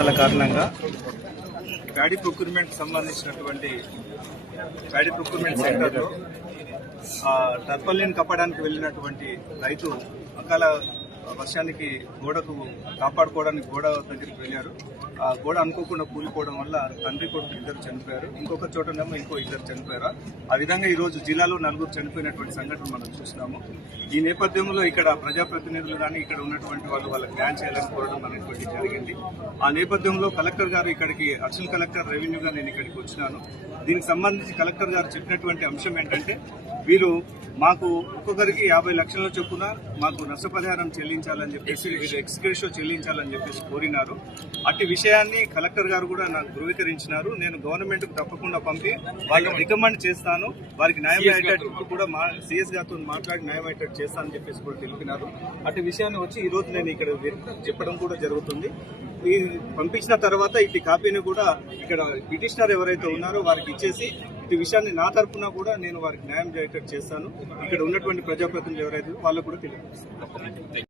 కారణంగా paddy procurement సంబంధించినటువంటి paddy procurement సెంటర్లో టర్పల్లిని కప్పడానికి వెళ్ళినటువంటి రైతు అకాల వర్షానికి గోడకు కాపాడుకోవడానికి గోడ దగ్గరికి వెళ్ళారు. ఆ గోడ అనుకోకుండా కూలిపోవడం వల్ల తండ్రి కొడుకు ఇద్దరు చనిపోయారు. ఇంకొక చోటనేమో ఇద్దరు చనిపోయారు. ఆ విధంగా ఈరోజు జిల్లాలో 4 చనిపోయినటువంటి సంఘటన మనం చూస్తున్నాము. ఈ నేపథ్యంలో ఇక్కడ ప్రజాప్రతినిధులు కానీ ఇక్కడ ఉన్నటువంటి వాళ్ళకి న్యాయం చేయాలని కోరడం అనేటువంటి జరిగింది. ఆ నేపథ్యంలో కలెక్టర్ గారు ఇక్కడికి అడిషనల్ కలెక్టర్ రెవెన్యూగా నేను ఇక్కడికి వచ్చినాను. దీనికి సంబంధించి కలెక్టర్ గారు చెప్పినటువంటి అంశం ఏంటంటే వీరు మాకు ఒక్కొక్కరికి 50 లక్షల చొప్పున మాకు నష్టపరిహారం చెల్లించాలని చెప్పేసి వీరు ఎక్స్గ్రేషియో చెల్లించాలని చెప్పేసి కోరినారు. అట్టి విషయాన్ని కలెక్టర్ గారు కూడా నాకు ధృవీకరించినారు. నేను గవర్నమెంట్ కు తప్పకుండా పంపి వాళ్ళని రికమెండ్ చేస్తాను, వారికి న్యాయం అయ్యేటట్టు కూడా సిఎస్ గారితో మాట్లాడి న్యాయం అయ్యేటట్టు చేస్తానని చెప్పేసి కూడా తెలిపినారు. అట్టి విషయాన్ని వచ్చి ఈ రోజు నేను ఇక్కడ చెప్పడం కూడా జరుగుతుంది. ఈ పంపించిన తర్వాత ఇటు కాపీని కూడా ఇక్కడ పిటిషనర్ ఎవరైతే ఉన్నారో వారికి ఇచ్చేసి ఈ విషయాన్ని నా తరఫున కూడా నేను వారికి న్యాయం చేసేటట్టు చేస్తాను. ఇక్కడ ఉన్నటువంటి ప్రజాప్రతినిధులు ఎవరైతే వాళ్ళకు కూడా తెలియజేస్తాను.